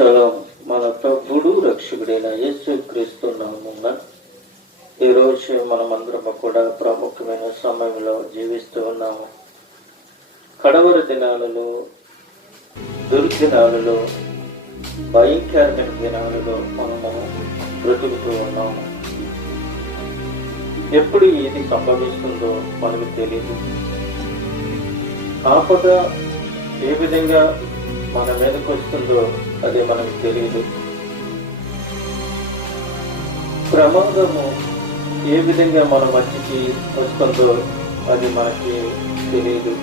Shalom. మన ప్రభుడు రక్షకుడైన యేసు క్రీస్తు నామమున ఈరోజు మనమందరము కూడా ప్రాముఖ్యమైన సమయంలో జీవిస్తూ ఉన్నాము. కడవరి దినాలలో, దుర్దినాలలో, భయంకరమైన దినాలలో మనము బ్రతుకుతూ ఉన్నాము. ఎప్పుడు ఏది సంభవిస్తుందో మనకు తెలియదు. ఆపద ఏ విధంగా మన మీదకి వస్తుందో అది మనకు తెలియదు. ప్రమాదము ఏ విధంగా మన మధ్యకి వస్తుందో అది మనకి తెలియదు.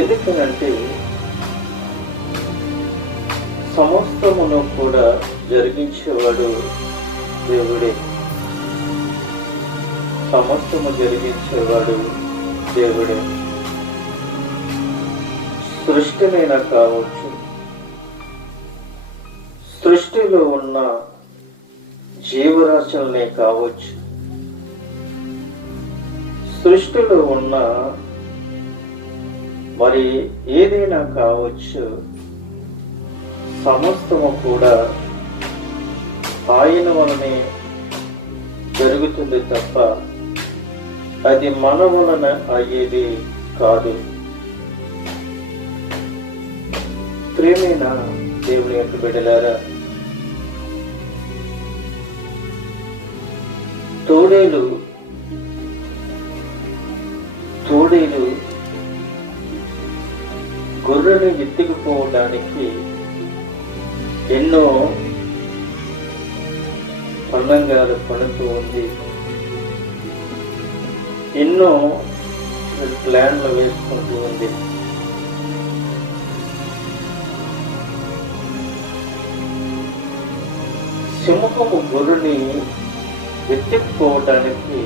ఎందుకనంటే సమస్తమును కూడా జరిగించేవాడు దేవుడే. సమస్తము జరిగించేవాడు దేవుడే. సృష్టినైనా కావచ్చు, సృష్టిలో ఉన్న జీవరాశులనే కావచ్చు, సృష్టిలో ఉన్న మరి ఏదైనా కావచ్చు, సమస్తము కూడా ఆయన వలనే జరుగుతుంది తప్ప అది మన వలన అయ్యేది కాదు. ప్రేమైన దేవుని యొక్క బిడ్డలారా, తోడేలు గొర్రెను ఎత్తుకుపోవడానికి ఎన్నో పన్నంగాలు పడుతూ ఉంది. ఎన్నో ప్లాన్లు వేసుకుంటూ ఉంది. సింహము గొర్రెని ఎత్తుకుపోవడానికి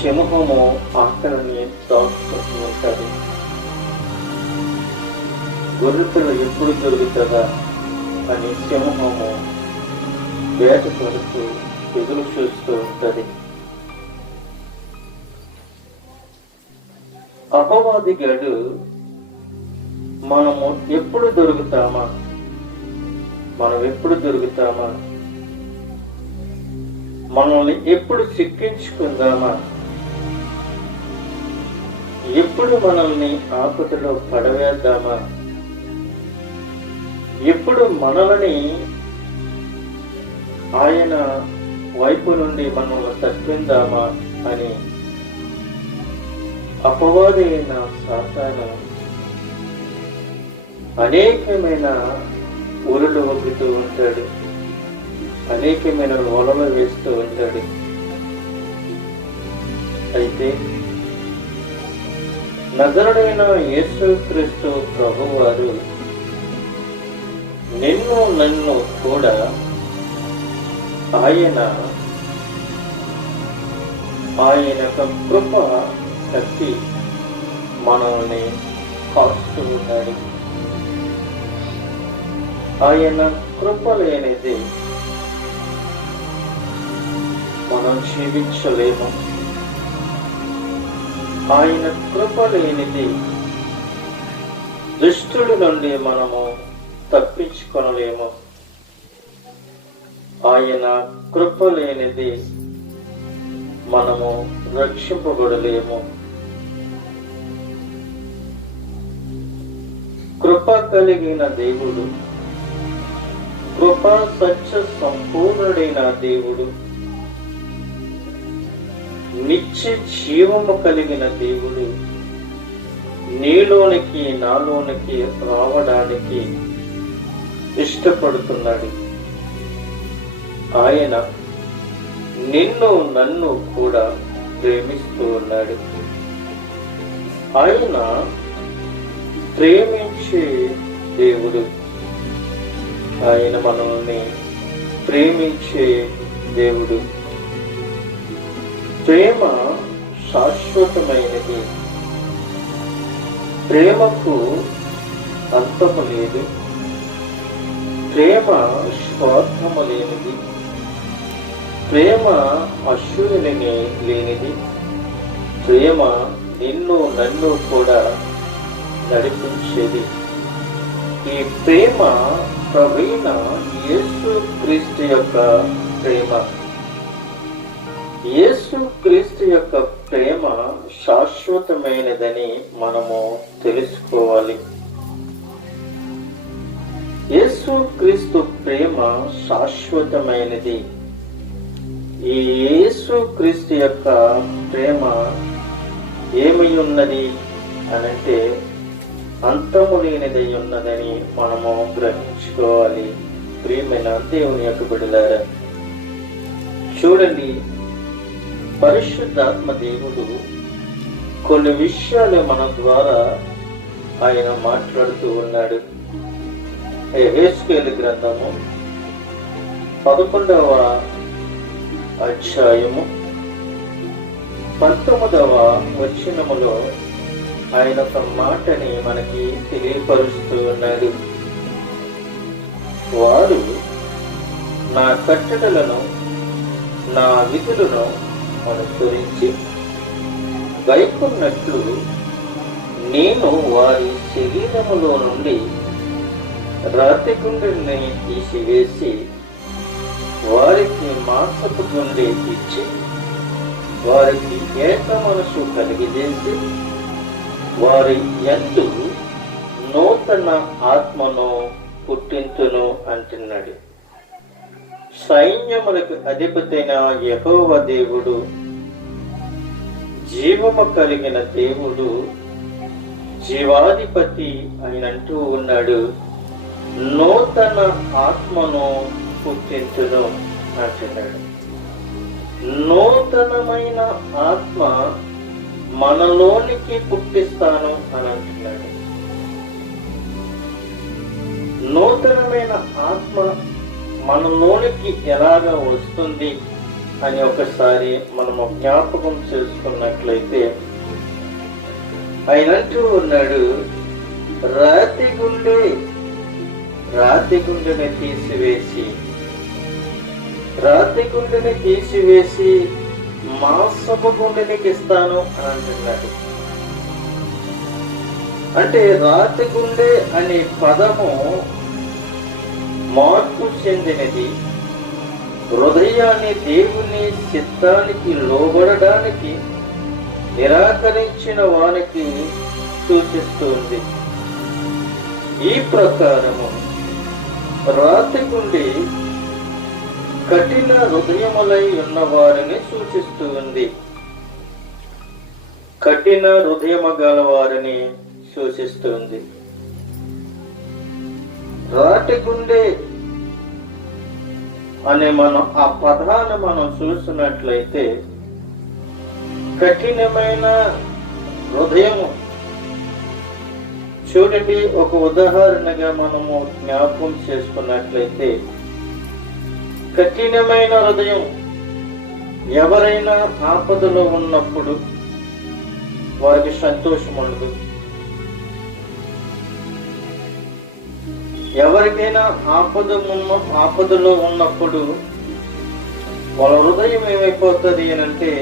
సింహము ఆకలిని దాచుకుంటూ ఉంటాడు. గొర్రెపిల్ల ఎప్పుడు దొరుకుతుందా అని సింహము వేట పడుతూ ఎదురు చూస్తూ ఉంటుంది. అపవాదిగాడు మనం ఎప్పుడు దొరుకుతామా, మనల్ని ఎప్పుడు చిక్కించుకుందామా, ఎప్పుడు మనల్ని ఆపదలో పడవేద్దామా, ఎప్పుడు మనల్ని ఆయన వైపు నుండి మనల్ని తప్పిందామా అని అపవాది అయిన సాతాను అనేకమైన ఊరులు ఒగ్గుతూ ఉంటాడు, అనేకమైన వలలు వేస్తూ ఉంటాడు. అయితే నజరుడైన యేసుక్రీస్తు ప్రభువారు నిన్ను నన్ను కూడా ఆయన కృప కట్టి మనల్ని కాస్తూ ఉన్నాడు. ఆయన కృప లేనిది మనం జీవించలేము. ఆయన కృప లేనిది దుష్టుడి నుండి మనము తప్పించుకొనలేము. ఆయన కృప లేనిది మనము రక్షింపబడలేము. కృప కలిగిన దేవుడు, కృపా సత్య సంపూర్ణుడైన దేవుడు, నిత్య జీవము కలిగిన దేవుడు నీలోనికి నాలోనికి రావడానికి ఇష్టపడుతున్నాడు. ఆయన నిన్ను నన్ను కూడా ప్రేమిస్తూ ఉన్నాడు. ఆయన ప్రేమించే దేవుడు. ఆయన మనల్ని ప్రేమించే దేవుడు. ప్రేమ శాశ్వతమైనది. ప్రేమకు అంతము లేదు. ప్రేమ స్వార్థము లేనిది. ప్రేమ అసూయని లేనిది. ప్రేమ నిన్ను నన్ను కూడా నడిపించేది. ఈ ప్రేమ ప్రవీణ యేసు క్రీస్తు యొక్క ప్రేమ. యేసు క్రీస్తు యొక్క ప్రేమ శాశ్వతమైనదని మనము తెలుసుకోవాలి. యేసు క్రీస్తు ప్రేమ శాశ్వతమైనది. ఈ యేసు క్రీస్తు యొక్క ప్రేమ ఏమై ఉన్నది అనంటే అంతము లేనిదై ఉన్నదని మనము గ్రహించుకోవాలి. ప్రియమైన దేవుని యొక్క బిడ్డలారా, చూడండి, పరిశుద్ధాత్మ దేవుడు కొన్ని విషయాలు మన ద్వారా ఆయన మాట్లాడుతూ ఉన్నాడు. యెహెజ్కేలు గ్రంథము 11వ అధ్యాయము 19వ వచనములో ఆయన ఒక మాటని మనకి తెలియపరుస్తూ ఉన్నాడు. వారు నా కట్టడలను నా విధులను అనుసరించి గైకొన్నట్లు నేను వారి శరీరములో నుండి రాతి గుండెని తీసివేసి వారికి మాంసపు గుండె ఇచ్చి వారికి ఏక మనసు కలిగజేసి వారి యందు నూతన ఆత్మను పుట్టింతును అంటున్నాడు. సైన్యములకు అధిపతైన యెహోవా దేవుడు, జీవము కలిగిన దేవుడు, జీవాధిపతి అయినంటూ ఉన్నాడు. నూతన ఆత్మను పుట్టింతును అంటున్నాడు. నూతనమైన ఆత్మ మనలోనికి పుట్టిస్తాను అని అంటున్నాడు. నూతనమైన ఆత్మ మనలోనికి ఎలాగా వస్తుంది అని ఒకసారి మనము జ్ఞాపకం చేసుకున్నట్లయితే ఆయన అంటూ ఉన్నాడు, రాతి గుండెని తీసివేసి మాంసపు గుండెనికి ఇస్తాను అని అంటున్నాడు. అంటే రాతి గుండె అనే పదము మార్పు చెందినది. హృదయాన్ని దేవుని చిత్తానికి లోబడడానికి నిరాకరించిన వానికి సూచిస్తుంది. ఈ ప్రకారము రాతి గుండె కఠిన హృదయములై ఉన్న వారిని సూచిస్తూ ఉంది. కఠిన హృదయము గల వారిని సూచిస్తుంది. రాతి గుండె అనే మనం ఆ పదాన్ని మనం చూసినట్లయితే కఠినమైన హృదయము. చూడండి, ఒక ఉదాహరణగా మనము జ్ఞాపకం చేసుకున్నట్లయితే కఠినమైన హృదయం. ఎవరైనా ఆపదలో ఉన్నప్పుడు వారికి సంతోషం ఉండదు. ఎవరికైనా ఆపదలో ఉన్నప్పుడు వాళ్ళ హృదయం ఏమైపోతుంది అని అంటే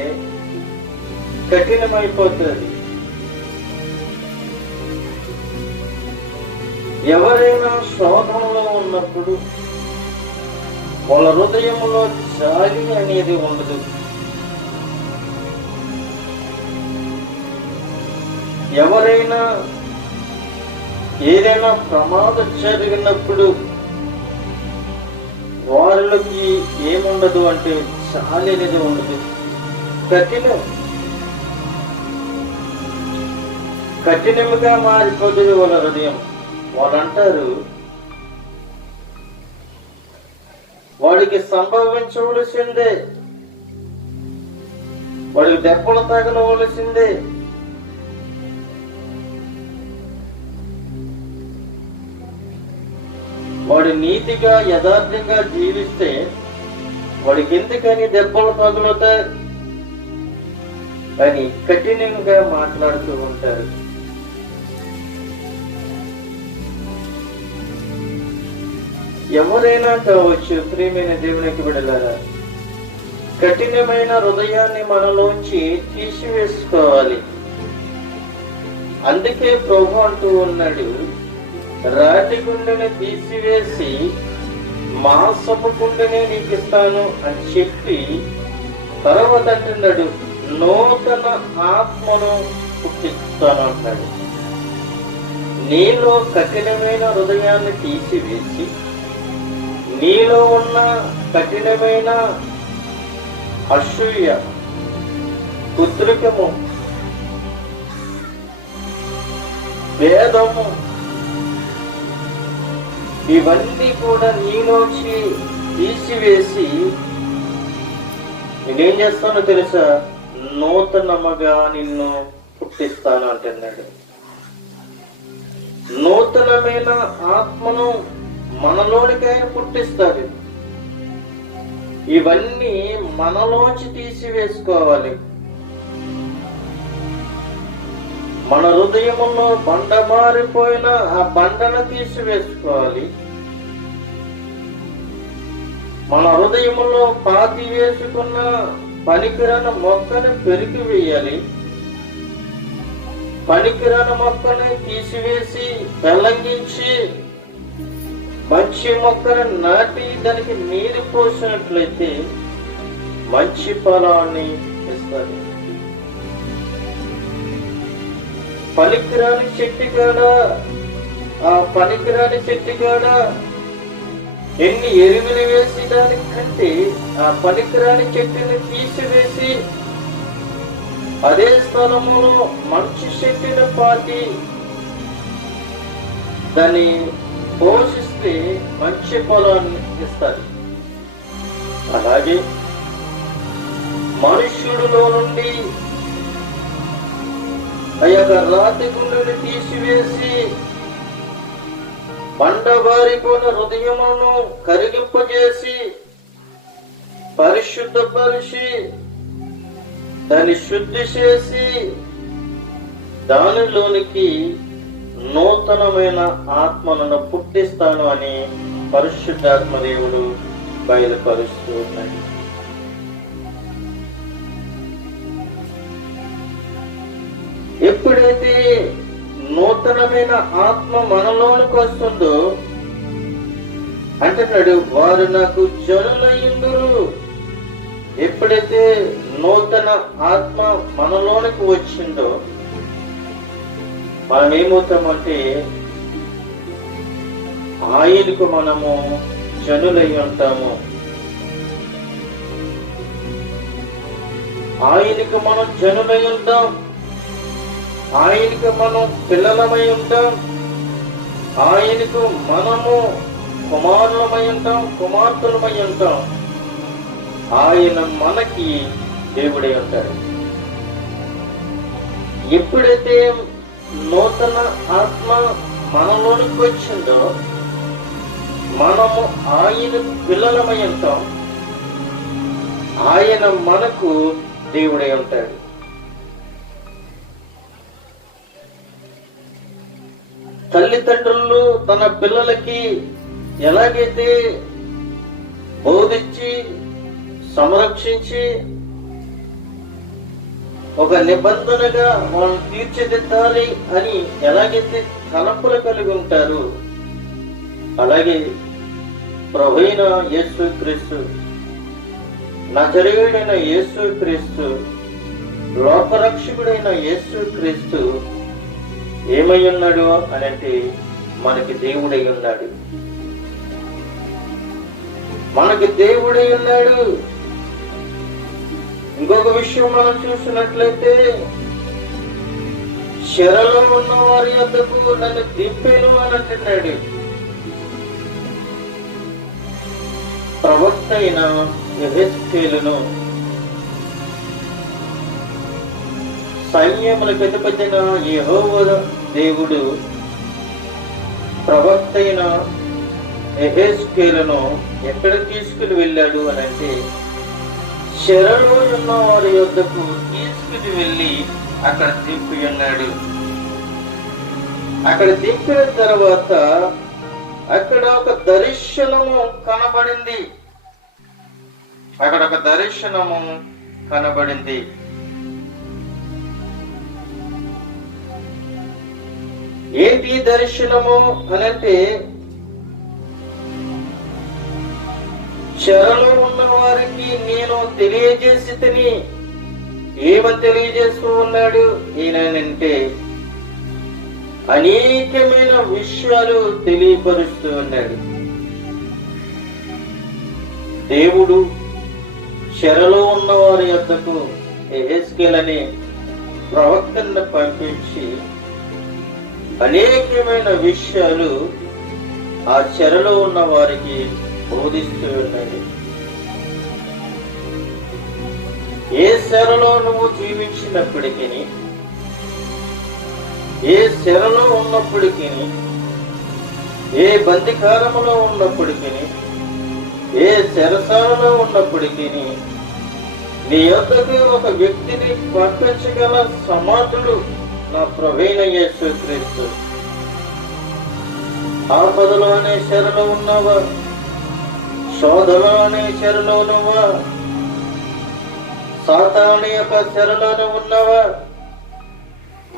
కఠినమైపోతుంది. ఎవరైనా శోధనలో ఉన్నప్పుడు వాళ్ళ హృదయంలో జాలి అనేది ఉండదు. ఎవరైనా ఏదైనా ప్రమాదం జరిగినప్పుడు వారిలోకి ఏముండదు అంటే జాలి అనేది ఉండదు. కఠినముగా మారిపోతుంది వాళ్ళ హృదయం. వాళ్ళు అంటారు, వాడికి సంభవించవలసిందే, వాడికి దెబ్బలు తగలవలసిందే. వాడు నీతిగా యథార్థంగా జీవిస్తే వాడికి ఎందుకని దెబ్బలు తగులుతాయి అని కఠినంగా మాట్లాడుతూ ఉంటారు. ఎవరైనా కావచ్చు, ప్రియమైన దేవునికి బిడ్డలారా, కఠినమైన హృదయాన్ని మనలోంచి తీసివేసుకోవాలి. అందుకే ప్రభు అంటూ ఉన్నాడు, రాతి గుండెని తీసివేసి మాంసపు గుండెనే నీకు ఇస్తాను అని చెప్పి తర్వాత అంటున్నాడు, నూతన ఆత్మను పుట్టిస్తాను అంటున్నాడు. నీలో కఠినమైన హృదయాన్ని తీసివేసి నీలో ఉన్న కఠినమైన అసూయ, కుత్రికము, భేదము, ఇవన్నీ కూడా నీలోంచి తీసివేసి నేనేం చేస్తానో తెలుసా, నూతనముగా నిన్ను పుట్టిస్తాను అంటున్నాడు. నూతనమైన ఆత్మను మనలోనికి ఆయన పుట్టిస్తాడు. ఇవన్నీ మనలోంచి తీసివేసుకోవాలి. మన హృదయములో బండ మారిపోయిన ఆ బండను తీసివేసుకోవాలి. మన హృదయములో పాతి వేసుకున్న పనికిరాని మొక్కను పెరికి వేయాలి. పనికిరాని మొక్కని తీసివేసి పెళ్ళంగించి మంచి మొక్కను నాటి దానికి నీరు పోసినట్లయితే మంచి ఫలాన్ని ఇస్తుంది. పనికిరాని చెట్టు కాడ ఆ పనికిరాని చెట్టు కాడ ఎన్ని ఎరువులు వేసి దానికంటే ఆ పనికిరాని చెట్టుని తీసివేసి అదే స్థలములో మంచి చెట్టుని పాతి దాన్ని పోషిస్తే మంచి ఫలాన్ని ఇస్తారు. అలాగే మనుష్యుడిలో నుండి ఆ యొక్క రాతి గుండెని తీసివేసి బండబారిపోయిన హృదయములను కరిగింపజేసి పరిశుద్ధపరిచి దాన్ని శుద్ధి చేసి దానిలోనికి నూతనమైన ఆత్మను పుట్టిస్తాను అని పరిశుద్ధాత్మ దేవుడు బయలుపరుస్తూ ఉన్నాడు. ఎప్పుడైతే నూతనమైన ఆత్మ మనలోనికి వస్తుందో అంటున్నాడు, వారు నాకు జనులయ్యుందురు. ఎప్పుడైతే నూతన ఆత్మ మనలోనికి వచ్చిందో మనం ఏమవుతామంటే ఆయనకు మనము జనులై ఉంటాము. ఆయనకు మనం జనులై ఉంటాం. ఆయనకు మనం పిల్లలమై ఉంటాం. ఆయనకు మనము కుమారులమై ఉంటాం, కుమార్తెలమై ఉంటాం. ఆయన మనకి దేవుడై ఉంటాడు. ఎప్పుడైతే నూతన ఆత్మ మనలోనికి వచ్చిందో మనము ఆయన పిల్లలమై ఉంటాం. ఆయన మనకు దేవుడై ఉంటాడు. తల్లిదండ్రులు తన పిల్లలకి ఎలాగైతే బోధించి సంరక్షించి ఒక నిబంధనగా వాళ్ళు తీర్చిదిద్దాలి అని ఎలాగైతే తలంపులు కలిగి ఉంటారు, అలాగే ప్రభువైన యేసుక్రీస్తు, నజరేయుడైన యేసుక్రీస్తు, లోకరక్షకుడైన యేసుక్రీస్తు ఏమై ఉన్నాడు అనంటే మనకి దేవుడై ఉన్నాడు. మనకి దేవుడై ఉన్నాడు. ఇంకొక విషయం మనం చూసినట్లయితే చెరలో ఉన్న వారి వద్దకు నన్ను దింపేను అని అంటున్నాడు. ప్రవక్త అయిన యెహెజ్కేలును సైన్యములకు అధిపతిన యెహోవా దేవుడు ప్రవక్త అయిన యెహెజ్కేలును ఎక్కడ తీసుకుని వెళ్ళాడు అని అంటే చెరలో ఉన్న వారి యొద్దకు తీసుకుని వెళ్ళి అక్కడ దింపి ఉన్నాడు. అక్కడ దింపిన తర్వాత అక్కడ ఒక దర్శనము కనబడింది. అక్కడ ఒక దర్శనము కనబడింది. ఏంటి దర్శనము అనంటే, చెరలో ఉన్న వారికి నేను తెలియజేసి తిని. ఏమని తెలియజేస్తూ ఉన్నాడు ఈయనంటే, అనేకమైన విషయాలు తెలియపరుస్తూ ఉన్నాడు. దేవుడు చెరలో ఉన్న వారి యొద్దకు యెహెజ్కేలు అనే ప్రవక్తను పంపించి అనేకమైన విషయాలు ఆ చెరలో ఉన్న వారికి బోధిస్తూ ఉన్నాడు. ఏ చెరలో నువ్వు జీవించినప్పటికీ, ఏ చెరలో ఉన్నప్పటికీ, ఏ బందికారములో ఉన్నప్పటికీ, ఏ చెరసాలలో ఉన్నప్పటికీ, నీ యొద్దకు ఒక వ్యక్తిని పంపించగల సమర్థుడు నా ప్రభువైన యేసుక్రీస్తు. ఆపదలో అనే చెరలో ఉన్నావా? శోధలో అనే చెరలో నువ్వా? సాతాను యొక్క చెరలోను ఉన్నావా?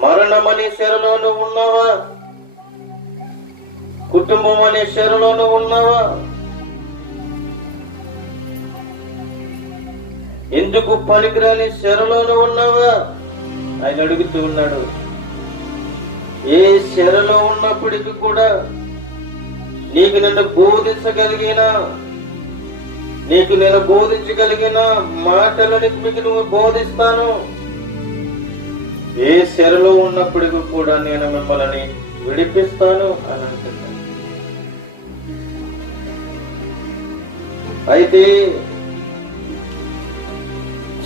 మరణం అనే చెరలోను ఉన్నావా? కుటుంబం అనే చెరలోను ఉన్నావా? ఎందుకు పనికిరాని చెరలోను ఉన్నావా? ఆయన అడుగుతూ ఉన్నాడు. ఏ చెరలో ఉన్నప్పటికీ కూడా నీకు నేను బోధించగలిగిన మాటలని మీకు నువ్వు బోధిస్తాను. ఏ చెరలో ఉన్నప్పటికీ కూడా నేను మిమ్మల్ని విడిపిస్తాను అని అంటున్నాను. అయితే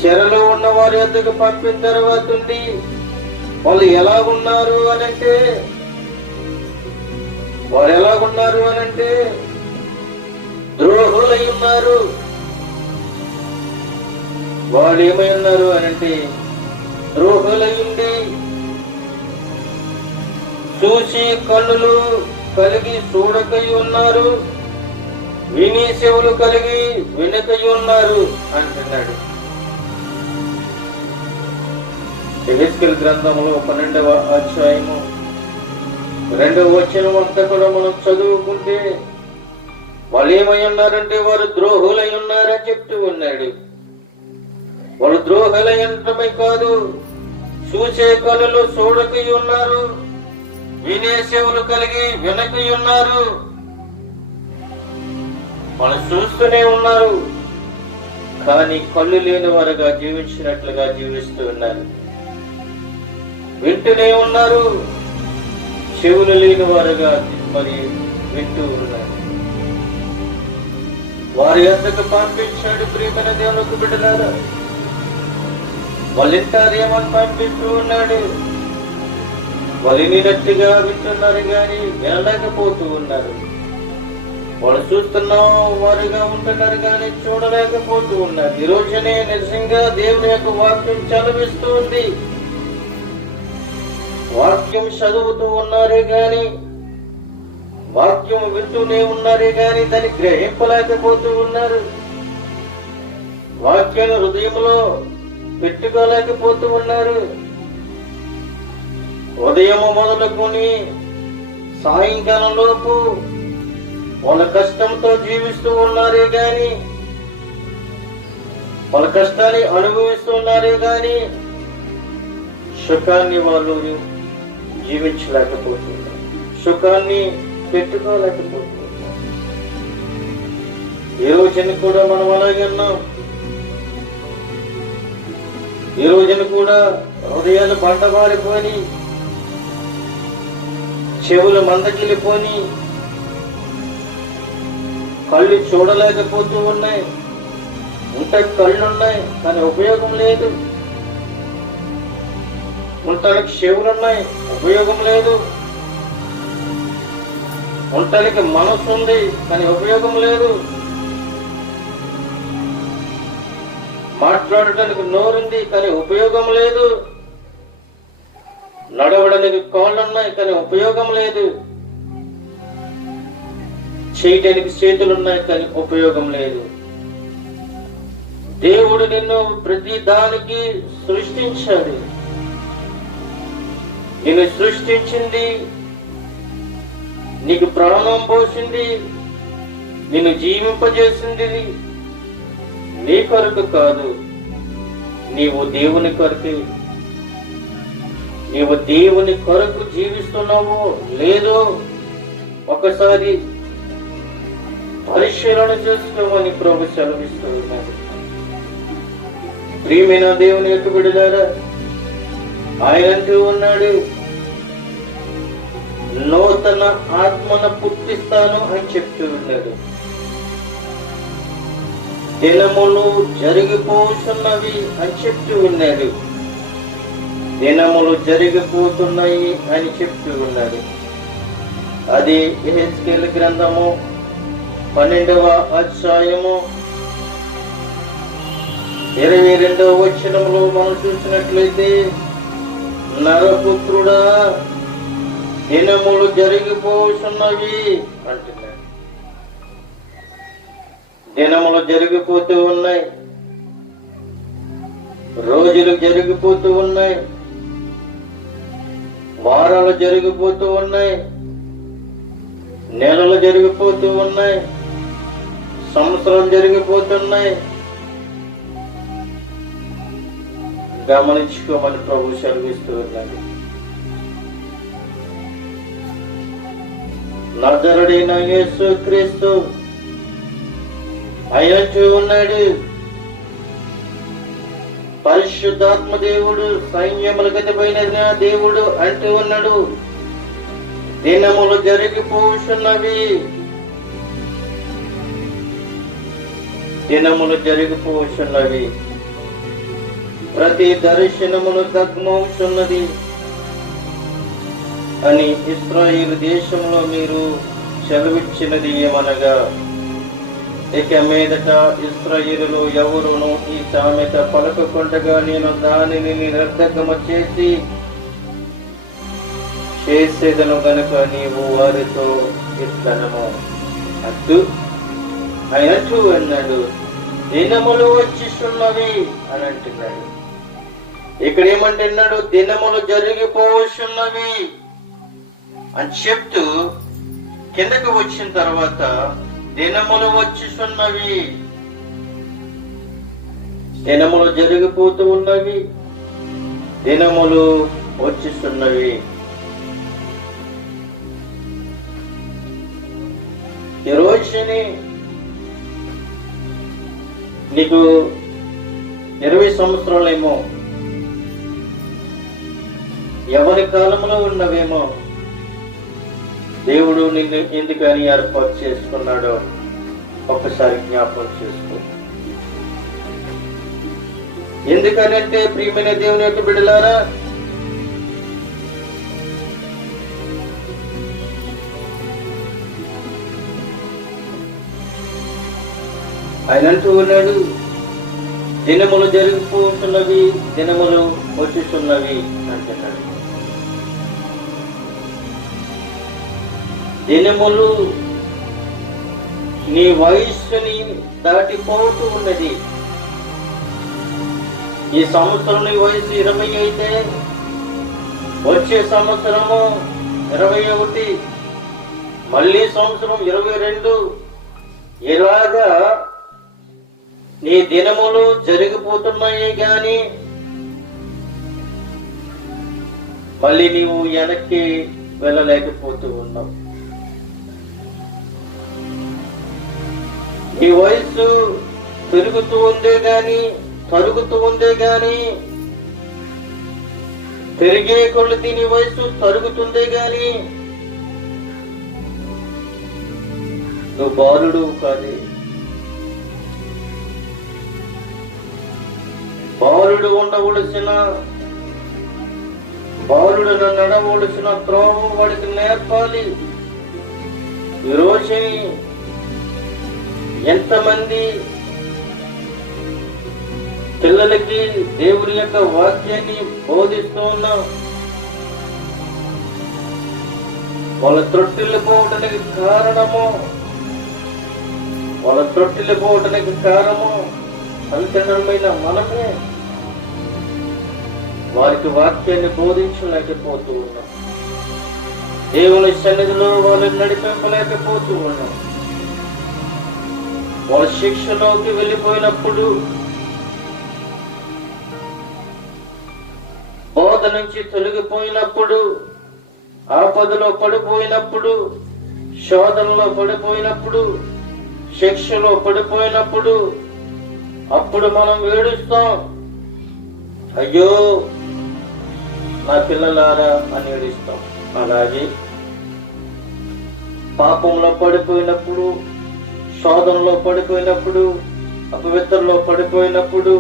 చెరలో ఉన్న వారి వద్దకు పంపిన తర్వాత వాళ్ళు ఎలాగున్నారు అనంటే, ద్రోహులై ఉన్నారు. వాళ్ళు ఏమై ఉన్నారు అనంటే, ద్రోహులై ఉండి చూసి కన్నులు కలిగి చూడకై ఉన్నారు, విని చెవులు కలిగి వినకై ఉన్నారు అంటున్నాడు. యెహెజ్కేలు గ్రంథంలో 12వ అధ్యాయము 2వ వచనం అంతా కూడా మనం చదువుకుంటే, వాళ్ళు ఏమై ఉన్నారంటే వారు ద్రోహులై ఉన్నారని చెప్తూ ఉన్నాడు. వాళ్ళు ద్రోహులై ఉండటమే కాదు, చూసే కళ్ళు చూడకై ఉన్నారు, వినే చెవులు కలిగి వినకై ఉన్నారు. వాళ్ళు చూస్తూనే ఉన్నారు, కానీ కళ్ళు లేని వారుగా జీవించినట్లుగా జీవిస్తూ ఉన్నారు. వింటూనే ఉన్నారు, చెవులు లేని వారుగా మరి వింటూ ఉన్నారు. వారి యొద్దకు పంపించాడు ప్రియమైన దేవునికి బిడ్డలారా. వాళ్ళు వింటారేమని పంపిస్తూ ఉన్నాడు. వాళ్ళు వినట్టుగా వింటున్నారు కానీ వినలేకపోతూ ఉన్నారు. వాళ్ళు చూస్తున్న వారుగా ఉంటున్నారు కానీ చూడలేకపోతూ ఉన్నారు. ఈ రోజునే నిజంగా దేవుని యొక్క వాక్యం చదివిస్తూ ఉంది. వాక్యం చదువుతూ ఉన్నారే గాని, వాక్యం వింటూనే ఉన్నారే గాని దాన్ని గ్రహింపలేకపోతూ ఉన్నారు. వాక్యాన్ని హృదయంలో పెట్టుకోలేకపోతూ ఉన్నారు. ఉదయం మొదలుకొని సాయంకాలం లోపు వాళ్ళ కష్టంతో జీవిస్తూ ఉన్నారే గాని, వాళ్ళ కష్టాన్ని అనుభవిస్తూ ఉన్నారే గాని సుఖాన్ని వాళ్ళు జీవించలేకపోతున్నారు, సుఖాన్ని పెట్టుకోలేకపోతున్నారు. ఈ రోజున కూడా మనం అలాగే ఉన్నాం. ఈ రోజున కూడా హృదయాలు బండబారిపోని, చెవులు మందకిలిపోని, కళ్ళు చూడలేకపోతూ ఉన్నాయి. ఉంటే కళ్ళున్నాయి కానీ ఉపయోగం లేదు. ఉండటానికి చెవులున్నాయి, ఉపయోగం లేదు. ఉండటానికి మనసు ఉంది కానీ ఉపయోగం లేదు. మాట్లాడటానికి నోరుంది కానీ ఉపయోగం లేదు. నడవడానికి కాళ్ళున్నాయి కానీ ఉపయోగం లేదు. చేయడానికి చేతులున్నాయి కానీ ఉపయోగం లేదు. దేవుడు నిన్ను ప్రతి దానికి సృష్టించాడు. నిన్ను సృష్టించింది నీకు ప్రాణం పోసింది, నిన్ను జీవింపజేసింది నీ కొరకు కాదు, నీవు దేవుని కొరకే. నీవు దేవుని కొరకు జీవిస్తున్నావో లేదో ఒకసారి పరిశీలన చేసుకోమని ప్రభు సెలవిస్తూ ఉన్నారు. ప్రియమైన దేవుని యొక్క బిడ్డలారా, ఆయన అంటూ ఉన్నాడు, నూతన ఆత్మను పుట్టిస్తాను అని చెప్తూ ఉన్నాడు. దినములు జరిగిపోతున్నవి అని చెప్తూ ఉన్నాడు. దినములు జరిగిపోతున్నాయి అని చెప్తూ ఉన్నాడు. అది యెహెజ్కేలు గ్రంథము 12వ అధ్యాయము 22వ వచనంలో మనం చూసినట్లయితే, నరపుత్రుడా, దినములు జరిగిపోతున్నవి అంటున్నాడు. దినములు జరిగిపోతూ ఉన్నాయి, రోజులు జరిగిపోతూ ఉన్నాయి, వారాలు జరిగిపోతూ ఉన్నాయి, నెలలు జరిగిపోతూ ఉన్నాయి, సంవత్సరం జరిగిపోతున్నాయి. గమనించుకోమని ప్రభు సెలవిస్తూ ఉన్నాడు. నజరుడైన యేసుక్రీస్తు అయ్యంటూ ఉన్నాడు, పరిశుద్ధాత్మ దేవుడు, సైన్యములకైన దేవుడు అంటూ ఉన్నాడు, దినములు జరిగిపోతున్నవి, దినములు జరిగిపోతున్నవి, ప్రతి దర్శనమును దగ్మవుతున్నది అని ఇశ్రాయేలు దేశంలో మీరు సెలవిచ్చినది ఏమనగా, ఇక మీదట ఇశ్రాయేలులో ఎవరును ఈ సామెత పలకకుండగా నేను దానిని నిర్ధకము చేసేదను గనుక నీవు వారితో ఇట్లనము అంటూ ఆయన అంటూ అన్నాడు. దినములు వచ్చిస్తున్నవి అని అంటున్నాడు. ఇక్కడ ఏమంటున్నాడు? దినములు జరిగిపోతున్నవి అని చెప్తూ కిందకు వచ్చిన తర్వాత దినములు వచ్చిస్తున్నవి, దినములు జరిగిపోతూ ఉన్నవి, దినములు వచ్చిస్తున్నవి. ఈ రోజుని నీకు 20 సంవత్సరాలేమో, ఎవరి కాలంలో ఉన్నవేమో, దేవుడు నిన్ను ఎందుకని ఏర్పాటు చేసుకున్నాడో ఒక్కసారి జ్ఞాపకం చేసుకో. ఎందుకనంటే ప్రియమైన దేవుని యొక్క బిడ్డలారా, ఆయన అంటూ ఉన్నాడు, దినములు జరిగిపోతున్నవి, దినములు వచ్చుతున్నవి అంటున్నాడు. దినములు నీ వయస్సుని దాటిపోతూ ఉన్నది. ఈ సంవత్సరం నీ వయసు 20 అయితే వచ్చే సంవత్సరము 21, మళ్ళీ సంవత్సరం 22, ఇలాగా నీ దినములు జరిగిపోతున్నాయి గాని మళ్ళీ నీవు వెనక్కి వెళ్ళలేకపోతూ ఉన్నావు. నీ వయస్సు పెరుగుతూ ఉందే గాని తరుగుతూ ఉందే గాని, పెరిగే కొలది నీ వయస్సు తరుగుతుందే గాని నువ్వు బాలుడు కాదే. బాలుడు ఉండవలసిన, బాలుడు నడవలసిన త్రోవ వాడికి నేర్పాలి. ఈరోజు ఎంతమంది పిల్లలకి దేవుని యొక్క వాక్యాన్ని బోధిస్తూ ఉన్నాం, వాళ్ళ త్రొట్టిల్లిపోవటానికి కారణము, వాళ్ళ త్రొట్టిల్లిపోవటానికి కారణము తల్లిదండ్రులమైన మనమే. వారికి వాక్యాన్ని బోధించలేకపోతూ ఉన్నాం. దేవుని సన్నిధిలో వాళ్ళని నడిపింపలేకపోతూ ఉన్నాం. వాళ్ళ శిక్షలోకి వెళ్ళిపోయినప్పుడు, బోధ నుంచి తొలగిపోయినప్పుడు, ఆపదలో పడిపోయినప్పుడు, శోధనలో పడిపోయినప్పుడు, శిక్షలో పడిపోయినప్పుడు, అప్పుడు మనం ఏడుస్తాం, అయ్యో నా పిల్లలారా అని ఏడుస్తాం. అలాగే పాపంలో పడిపోయినప్పుడు, శోధనలో పడిపోయినప్పుడు, అపవిత్రలో పడిపోయినప్పుడు,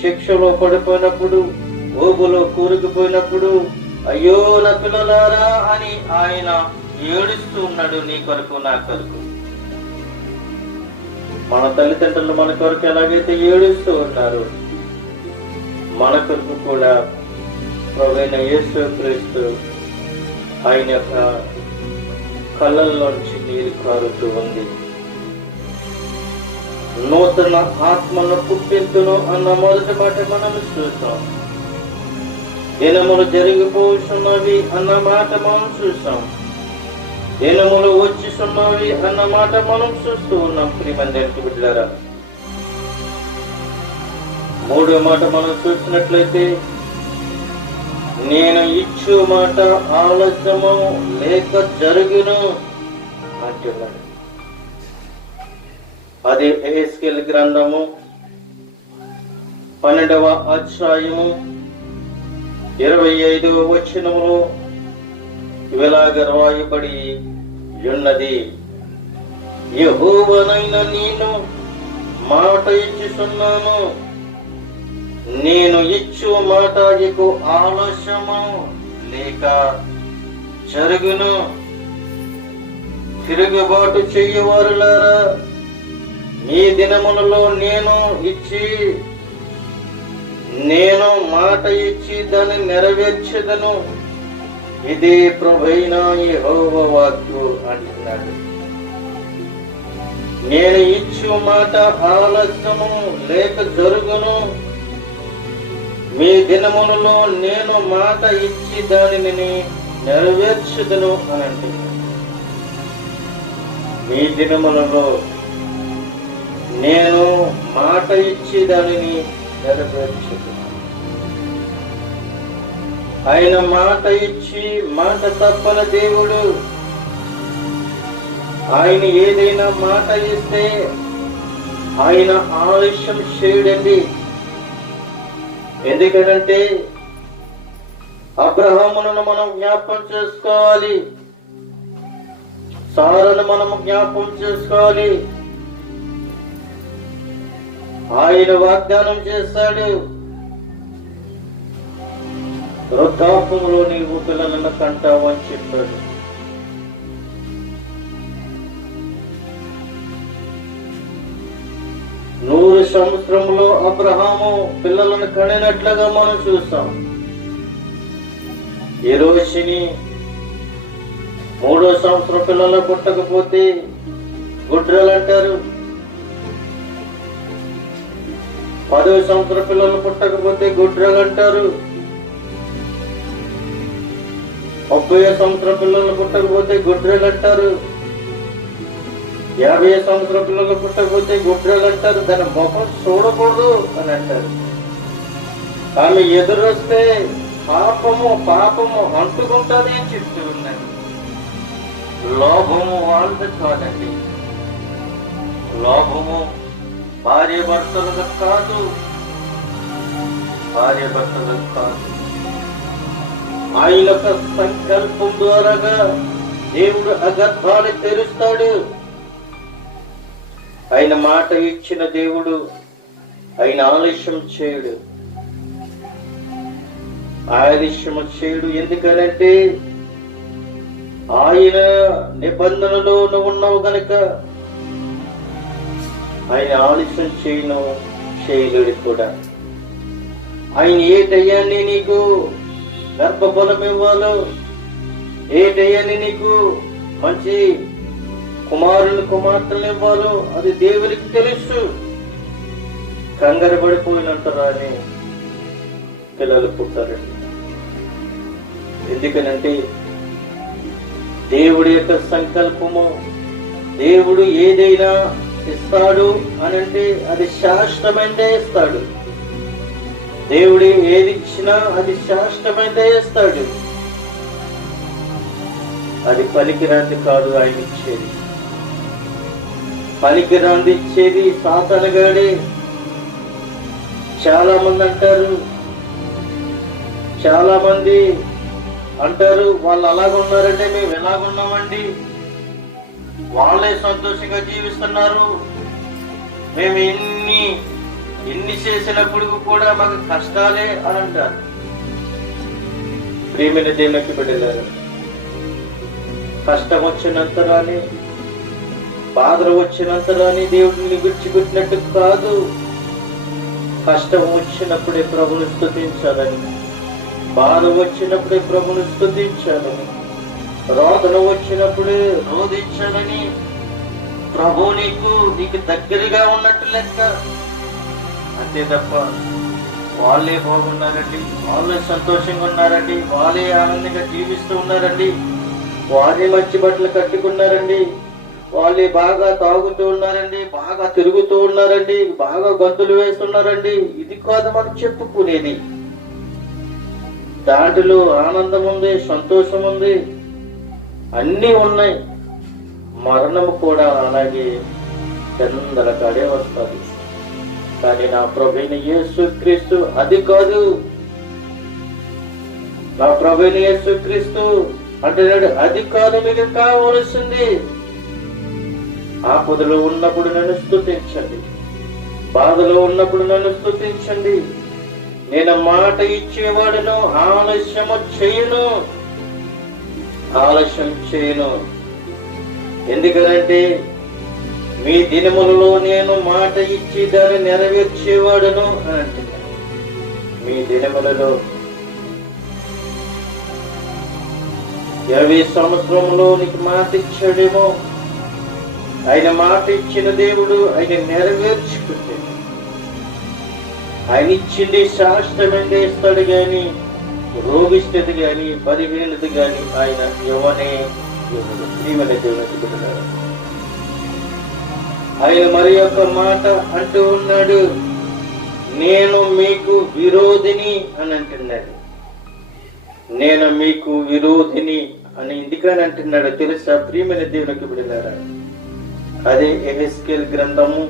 శిక్షలో పడిపోయినప్పుడు, ఊబులో కూరుకుపోయినప్పుడు, అయ్యో నా పిల్లలారా అని ఆయన ఏడుస్తూ ఉన్నాడు. నీ కొరకు, నా కొరకు. మన తల్లిదండ్రులు మన కొరకు ఎలాగైతే ఏడుస్తూ ఉన్నారు, మన కొరకు కూడా ప్రభువైన యేసుక్రీస్తు ఆయన యొక్క కళ్ళల్లోంచి నీరు కారుతూ ఉంది. నూతన ఆత్మను పుట్టింతును అన్న మొదటి మాట మనం చూసాం. దినములు జరిగిపోతున్నవి అన్న మాట మనం చూసాం. దినములు వచ్చిస్తున్నవి అన్న మాట మనం చూస్తూ ఉన్నాం. ప్రియమందరికి బిడ్డలారా, మూడో మాట మనం చూసినట్లయితే, నేను ఇచ్చు మాట ఆలస్యము లేక జరుగును అంటున్నాడు. అది యెహెజ్కేలు గ్రంథము 12వ అధ్యాయము 25వ వచనములో ఇలాగ రాయబడి ఉన్నది. యెహోవానైన నేను మాట ఇచ్చుచున్నాను, నేను ఇచ్చు మాట ఇకు ఆలస్యము లేక జరుగును. తిరుగుబాటు చెయ్యవారులారా, మీ దినములలో నేను మాట ఇచ్చి దాన్ని నెరవేర్చెదను. ఇది ప్రభువైన యెహోవా వాక్కు అంటున్నాడు. నేను ఇచ్చు మాట ఆలస్యము లేక జరుగును. మీ దినములలో నేను మాట ఇచ్చి దానిని నెరవేర్చుదును అని అంటున్నాడు. మీ దినములలో నేను మాట ఇచ్చి దానిని నెరవేర్చుదును. ఆయన మాట ఇచ్చి మాట తప్పని దేవుడు. ఆయన ఏదైనా మాట ఇస్తే ఆయన ఆలస్యం చేయడండి. ఎందుకంటే అబ్రహామును మనం జ్ఞాపకం చేసుకోవాలి, సారాను మనం జ్ఞాపకం చేసుకోవాలి. ఆయన వాగ్దానం చేశాడు, వృద్ధాపంలో నీవు పిల్లలను కంటావు అని చెప్పాడు. నూరు సంవత్సరంలో అబ్రహాము పిల్లలను కనినట్లుగా మనం చూస్తాం. ఈ రోజుని 3వ సంవత్సరం పిల్లలు పుట్టకపోతే గుడ్రలు అంటారు. 10వ సంవత్సరం పిల్లలు పుట్టకపోతే గుడ్రలు అంటారు. 30వ సంవత్సరం పిల్లలు పుట్టకపోతే గుడ్రలు అంటారు. 50వ సంవత్సరం పిల్లలు పుట్టకపోతే గుడ్రలు అంటారు. దాని ముఖం చూడకూడదు అని అంటారు. ఆమె ఎదురొస్తే పాపము అంటుకుంటుంది అని చెప్తూ ఉన్నాయి. లోభము వాళ్ళది కాదండి. లోభము భార్య భర్తలకు కాదు. ఆయన యొక్క సంకల్పం ద్వారాగా దేవుడు అగర్భాన్ని తెరుస్తాడు. ఆయన మాట ఇచ్చిన దేవుడు, ఆయన ఆలస్యం చేయడు. ఎందుకనంటే ఆయన నిబంధనలో నువ్వు ఉన్నావు గనక ఆయన ఆలస్యం చేయలేడు కూడా. ఆయన ఏ టయాన్ని నీకు గర్భఫలం ఇవ్వాలో, ఏ టయాన్ని నీకు మంచి కుమార్తెలు ఇవ్వాలో అది దేవునికి తెలుసు. కంగారు పడిపోయినంటారా అని పిల్లలు పుట్టారండి. ఎందుకనంటే దేవుడి యొక్క సంకల్పము, దేవుడు ఏదైనా ఇస్తాడు అని అంటే అది శాశ్వతమైనదే ఇస్తాడు. దేవుడు ఏది ఇచ్చినా అది శాశ్వతమైనదే ఇస్తాడు. అది పనికిరాంది కాదు ఆయన ఇచ్చేది. పనికిరాంది ఇచ్చేది సాతానుగాడే. చాలా మంది అంటారు వాళ్ళు అలాగున్నారంటే మేము ఎలాగున్నామండి, వాళ్ళే సంతోషంగా జీవిస్తున్నారు, మేము ఎన్ని చేసినప్పుడు కూడా మాకు కష్టాలే అని అంటారు. ప్రియమైన దేవునికి బిడ్డలారా, కష్టం వచ్చినంత రాని, బాధలు వచ్చినంత రాని దేవుడిని విడిచిపెట్టినట్టు కాదు. కష్టం వచ్చినప్పుడే ప్రభుని స్తుతించాలని, బాధ వచ్చినప్పుడే ప్రభుని స్తుతించాలని, రోదన వచ్చినప్పుడే రోధించాలని, ప్రభు నీకు దగ్గరగా ఉన్నట్టు లెక్క. అంతే తప్ప వాళ్ళే బాగున్నారండి, వాళ్ళే సంతోషంగా ఉన్నారండి, వాళ్ళే ఆనందంగా జీవిస్తూ ఉన్నారండి, వాళ్ళే మంచి బట్టలు కట్టుకున్నారండి, వాళ్ళే బాగా తాగుతూ ఉన్నారండి, బాగా తిరుగుతూ ఉన్నారండి, బాగా గంతులు వేస్తున్నారండి, ఇది కాదు మనం చెప్పుకునేది. దాంట్లో ఆనందం ఉంది, సంతోషం ఉంది, అన్నీ ఉన్నాయి. మరణము కూడా అలాగే చందల కాడే వస్తుంది. కానీ నా ప్రభువైన యేసుక్రీస్తు అది కాదు. నా ప్రభువైన యేసుక్రీస్తు అంటున్నాడు, అది కాదు మీకు కావలసింది. ఆపదలో ఉన్నప్పుడు నన్ను స్తుతించండి, బాధలో ఉన్నప్పుడు నన్ను స్తుతించండి. నేను మాట ఇచ్చేవాడును, ఆలస్యం చేయను. ఎందుకనంటే మీ దినములలో నేను మాట ఇచ్చి దాన్ని నెరవేర్చేవాడును అని అంటున్నాను. మీ దినములలో 20 సంవత్సరంలో నీకు మాట ఇచ్చాడేమో, ఆయన మాట ఇచ్చిన దేవుడు ఆయన నెరవేర్చుకుంటే, ఆయన ఇచ్చింది శాశ్వతమైనది ఇస్తాడు గాని రోగిష్ఠత గాని బలహీనత గాని ఆయన ఎవనే దేవునికి బిడ్డలారా. ఆయన మరి యొక్క మాట అంటూ ఉన్నాడు, నేను మీకు విరోధిని అని అంటున్నాడు. నేను మీకు విరోధిని అని ఎందుకని అంటున్నాడు తెలుసా ప్రియమైన దేవునికి బిడ్డలారా? అదే యెహెజ్కేలు గ్రంథము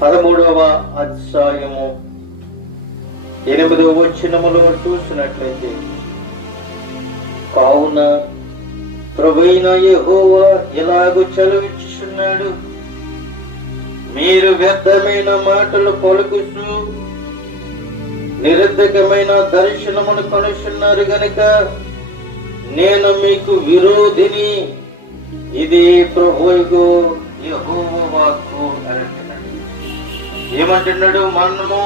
13వ అధ్యాయము 8వ వచనములో చూసినట్లయితే, కావున ప్రభువైన యెహోవా ఎలాగూ చలవిచ్చుచున్నాడు, మీరు వ్యర్థమైన మాటలు పలుకుచు నిరర్ధకమైన దర్శనమును కనుచున్నారు గనుక నేను మీకు విరోధిని. ఇది ప్రభువు యెహోవా వాక్కు అని అంటున్నాడు. ఏమంటున్నాడు? మనము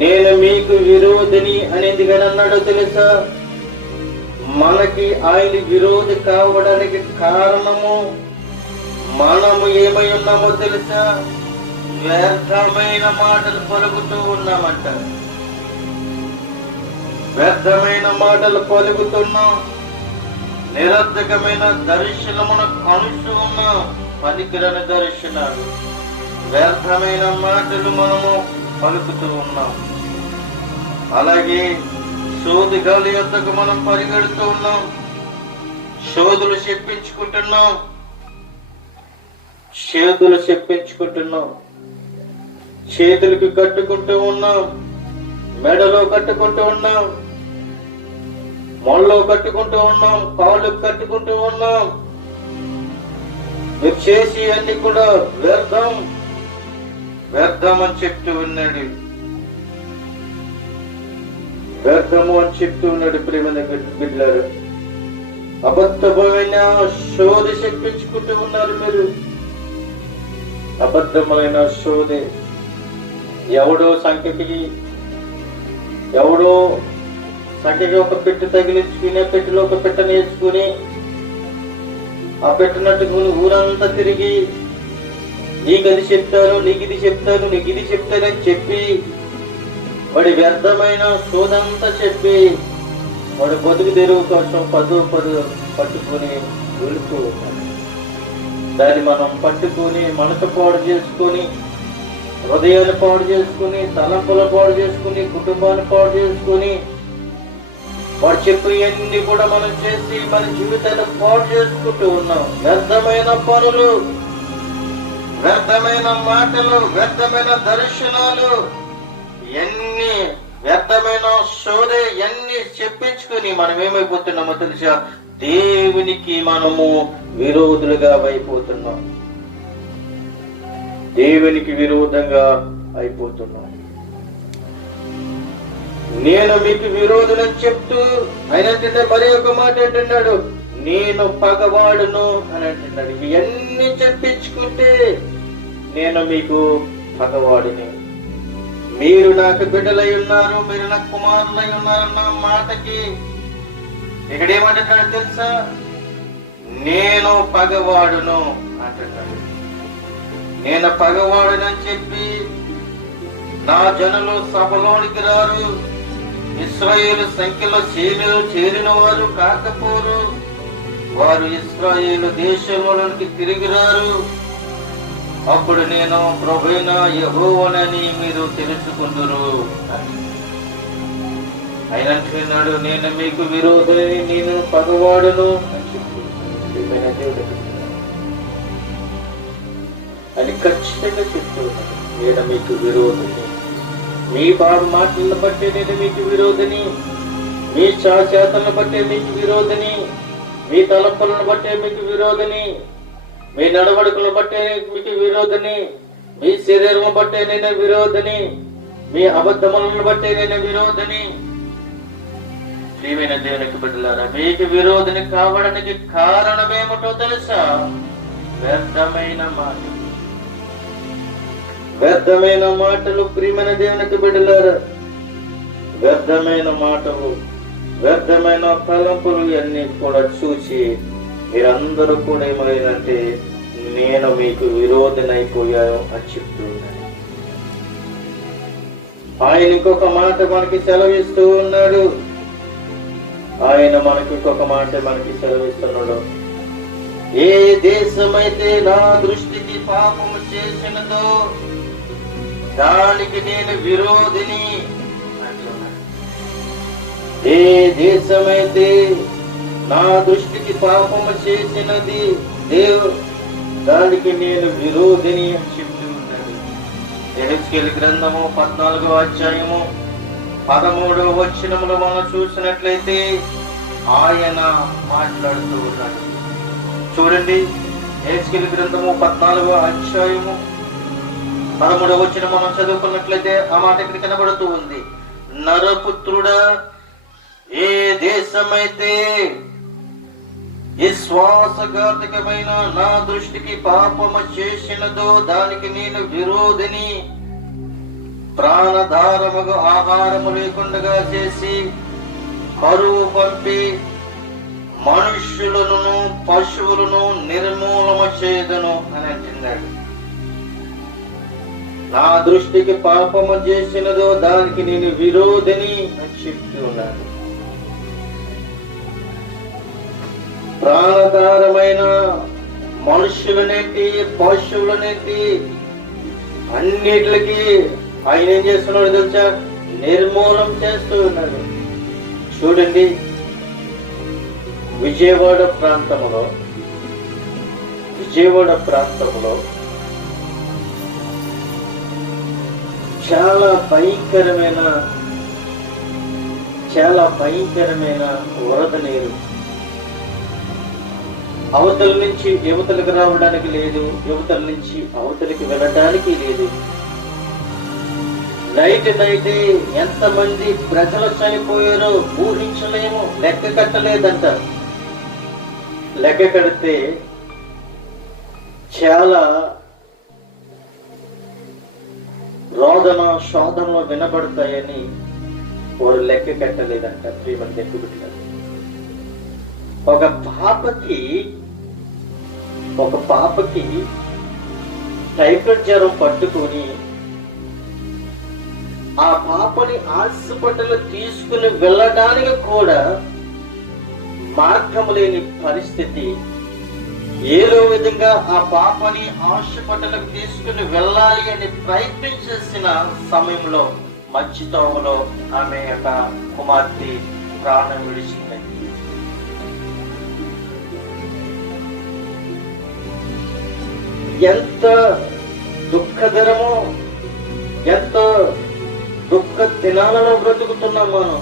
నేను మీకు విరోధిని అని ఎందుకని అన్నాడో తెలుసా? మనకి ఆయన విరోధి కావడానికి కారణము మనము ఏమై ఉన్నామో తెలుసా? వ్యర్థమైన మాటలు పలుకుతూ ఉన్నామంట. వ్యర్థమైన మాటలు పలుకుతున్నాం, నిరర్ధకమైన దర్శనమును కనుస్తూ ఉన్నాం. పనికిరాని దర్శనాలు, వ్యర్థమైన మాటలు మనము పలుకుతూ ఉన్నాం. అలాగే శోధగాలి యొద్దకు మనం పరిగెడుతూ ఉన్నాం, శోధులు చెప్పించుకుంటున్నాం, చేతులకు కట్టుకుంటూ ఉన్నాం, మెడలో కట్టుకుంటూ ఉన్నాం, మొల్లో కట్టుకుంటూ ఉన్నాం, కాళ్ళకు కట్టుకుంటూ ఉన్నాం. మీరు చేసి అన్ని కూడా వ్యర్థం అని చెప్తూ ఉన్నాడు. వ్యర్థము అని చెప్తూ ఉన్నాడు. ప్రియమైన బిడ్డలారా, అబద్ధమైన శోధి చెప్పించుకుంటూ ఉన్నారు మీరు. అబద్ధమైన శోధి. ఎవడో సంఖ్యకి ఒక పెట్టు తగిలించుకుని పెట్టిలో ఒక పెట్ట నేర్చుకుని ఆ పెట్టినట్టు ఊరంతా తిరిగి నీకు అది చెప్తాను, నీకు ఇది చెప్తాను, నీకు ఇది చెప్తానని చెప్పి వాడి వ్యర్థమైన శోధంతా చెప్పి వాడు బతుకు తెరువు కోసం పదు పట్టుకొని వెళుతూ ఉన్నాడు. దాన్ని మనం పట్టుకొని మనసు పాడు చేసుకొని, హృదయాన్ని పాడు చేసుకుని, తలంపుల పాడు చేసుకుని, కుటుంబాన్ని పాడు చేసుకుని, వాడు చెప్పేవన్నీ కూడా మనం చేసి మన జీవితాన్ని పాడు చేసుకుంటూ ఉన్నాం. వ్యర్థమైన పనులు, వ్యర్థమైన మాటలు, వ్యర్థమైన దర్శనాలు, ఎన్ని వ్యర్థమైన సోదే ఎన్ని చెప్పించుకుని మనం ఏమైపోతున్నామో తెలుసా? దేవునికి మనము విరోధులుగా అయిపోతున్నాం. దేవునికి విరోధంగా అయిపోతున్నాం. నేను మీకు విరోధులని చెప్తూ ఆయన అంటుంటే మరి ఒక మాట అంటున్నాడు, నేను పగవాడును అని అంటున్నాడు. ఇవన్నీ చెప్పించుకుంటే నేను మీకు పగవాడిని, మీరు నాకు బిడ్డలై ఉన్నారు, మీరు నాకు కుమారులై ఉన్నారన్న మాటకి ఇక్కడ ఏమంటున్నాడు తెలుసా? నేను పగవాడును అంటున్నాడు. నేను పగవాడునని చెప్పి నా జనులు సభలోనికి రారు, ఇశ్రాయేలు సంఖ్యలో చేరిన వారు కాకపోరు, వారు ఇశ్రాయేలు దేశంలోనికి తిరిగి రారు. అప్పుడు నేను ప్రభువైన యెహోవానని మీరు తెలుసుకుందురు. ఆయన అంటున్నాడు, నేను మీకు విరోధి, నేను పగవాడును అని చెప్తున్నాడు. అని ఖచ్చితంగా చెప్తున్నాడు. నేను మీకు విరోధిని, మీ బాబు మాటలను బట్టే నేను మీకు విరోధిని, మీ చేతలను బట్టే మీకు విరోధిని, మీ తలంపులను బట్టే మీకు విరోధిని, మీ నడవడికలను బట్టే మీకు విరోధిని, మీ శరీరం బట్టే నేను విరోధిని, మీ అబద్ధములను బట్టే నేను విరోధిని. ప్రియమైన దేవునికి బిడ్డలారా, మీకు విరోధిని కావడానికి కారణమేమిటో తెలుసా? వ్యర్థమైన మాటలు, వ్యర్థమైన మాటలు. ప్రియమైన దేవునికి బిడ్డలారా, వ్యర్థమైన మాటలు, వ్యర్థమైన తలంపులు అన్ని కూడా చూసి మీరందరూ కూడా ఏమైందంటే నేను మీకు విరోధనైపోయాను అని చెప్తూ ఉన్నాను. ఆయన ఇంకొక మాట మనకి సెలవిస్తూ ఉన్నాడు. ఆయన మనకి ఇంకొక మాట మనకి సెలవిస్తున్నాడు. ఏ దేశమైతే నా దృష్టికి పాపము చేసినదో దానికి నేను విరోధిని అంటున్నాడు. ఏ దేశమైతే నా దృష్టికి పాపము చేసినది దానికి నేను విరోధిని అని చెప్తూ ఉన్నాడు. యెహెజ్కేలు గ్రంథము 14వ అధ్యాయము 13వ వచనములో మనం చూసినట్లయితే ఆయన మాట్లాడుతూ ఉన్నాడు. చూడండి, యెహెజ్కేలు గ్రంథము 14వ అధ్యాయము 13వ వచనం మనం చదువుకున్నట్లయితే ఆ మాట ఇక్కడ కనబడుతూ ఉంది. నరపుత్రుడా, ఏ దేశమైతే విశ్వాసఘాతకమైన నా దృష్టికి పాపము చేసినదో దానికి నేను విరోధిని, ప్రాణధారముగా ఆహారము లేకుండా చేసి కరువు పంపి మనుష్యులను పశువులను నిర్మూలన చేయదను అని అంటున్నాడు. నా దృష్టికి పాపము చేసినదో దానికి నేను విరోధిని అని చెప్తూ ఉన్నాను. ప్రాణధారమైన మనుష్యులనేంటి, పశువులనేంటి, అన్నిటికి ఆయన ఏం చేస్తున్నాడు తెలుసా? నిర్మూలం చేస్తూ ఉన్నాడు. చూడండి, విజయవాడ ప్రాంతంలో చాలా భయంకరమైన వరద నీరు. అవతల నుంచి యువతలకు రావడానికి లేదు, యువతల నుంచి అవతలికి వెళ్ళడానికి లేదు. నైట్ ఎంతమంది ప్రజలు చనిపోయారో ఊహించలేము, లెక్క కట్టలేదంట. లెక్క కడితే చాలా రోదన శోధనలు వినబడతాయని వారు లెక్క కట్టలేదంట. ప్రియమని లెక్కబెట్టారు. ఒక పాపకి టైఫాయిడ్ జ్వరం పట్టుకొని ఆ పాపని హాస్పిటల్ తీసుకుని వెళ్ళడానికి కూడా మార్గము లేని పరిస్థితి. ఏదో విధంగా ఆ పాపని ఆశపట్టలకు తీసుకుని వెళ్ళాలి అని ప్రయత్నం చేసిన సమయంలో మంచి తోవలో ఆమె యొక్క కుమార్తె ప్రాణం విడిచింది. ఎంత దుఃఖకరమో, ఎంత దుఃఖ దినాలలో బ్రతుకుతున్నాం మనం.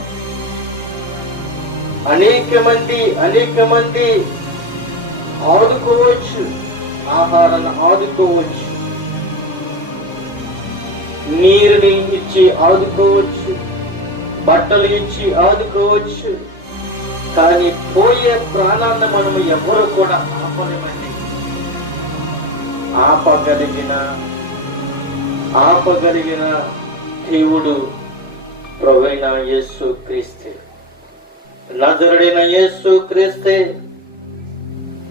అనేక మంది ఆదుకోవచ్చు, ఆహారాన్ని ఆదుకోవచ్చు, నీరుని ఇచ్చి ఆదుకోవచ్చు, బట్టలు ఇచ్చి ఆదుకోవచ్చు. కానీ పోయే ప్రాణాన్ని మనము ఎవరు కూడా ఆపలేమండి. ఆపగలిగిన దేవుడు ప్రభువైన యేసు క్రీస్తే, నజరుడైన యేసు క్రీస్తే.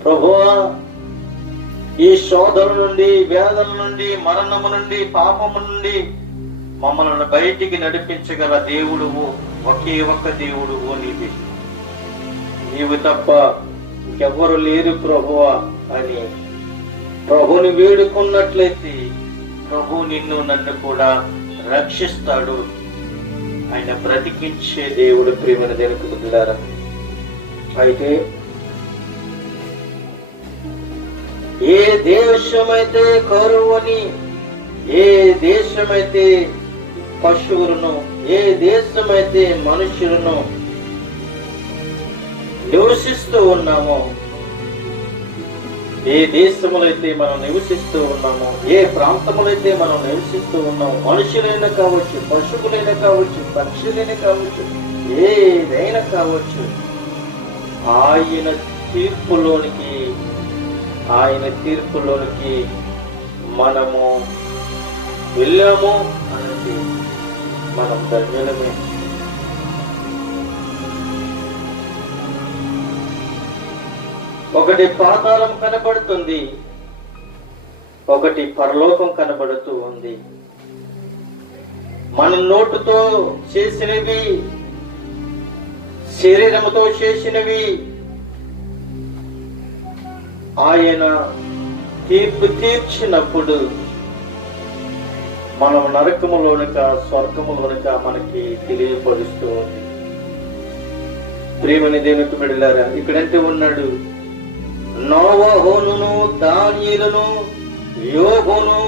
ప్రభువా, ఈ శోధన నుండి, వేదన నుండి, మరణము నుండి, పాపము నుండి మమ్మల్ని బయటికి నడిపించగల దేవుడువు ఒకే ఒక్క దేవుడువు నీవి. నీవు తప్ప ఇంకెవ్వరు లేరు ప్రభువా అని ప్రభుని వేడుకున్నట్లయితే ప్రభు నిన్ను నన్ను కూడా రక్షిస్తాడు. ఆయన బ్రతికించే దేవుడు. ప్రియమైన దేవునికి బిడ్డలారా, అయితే ఏ దేశమైతే కరువుని, ఏ దేశమైతే పశువులను, ఏ దేశమైతే మనుషులను నివసిస్తూ ఉన్నామో, ఏ దేశములో అయితే మనం నివసిస్తూ ఉన్నామో, ఏ ప్రాంతములో అయితే మనం నివసిస్తూ ఉన్నామో, మనుషులైనా కావచ్చు, పశువులైనా కావచ్చు, పక్షులైనా కావచ్చు, ఏదైనా కావచ్చు, ఆయన తీర్పులోనికి మనము వెళ్ళాము అనేది మనం ధన్యులమే. ఒకటి పాతాళం కనబడుతుంది, ఒకటి పరలోకం కనబడుతూ ఉంది. మన నోటుతో చేసినవి, శరీరముతో చేసినవి ఆయన తీర్పు తీర్చినప్పుడు మనం నరకములోనిక స్వర్గములోనిక మనకి తెలియపరుస్తూ ఉంది. ప్రియమని దేవునికి బిడ్డలారా, ఇక్కడంటే ఉన్నాడు, నోవహును, దానియేలును, యోబును,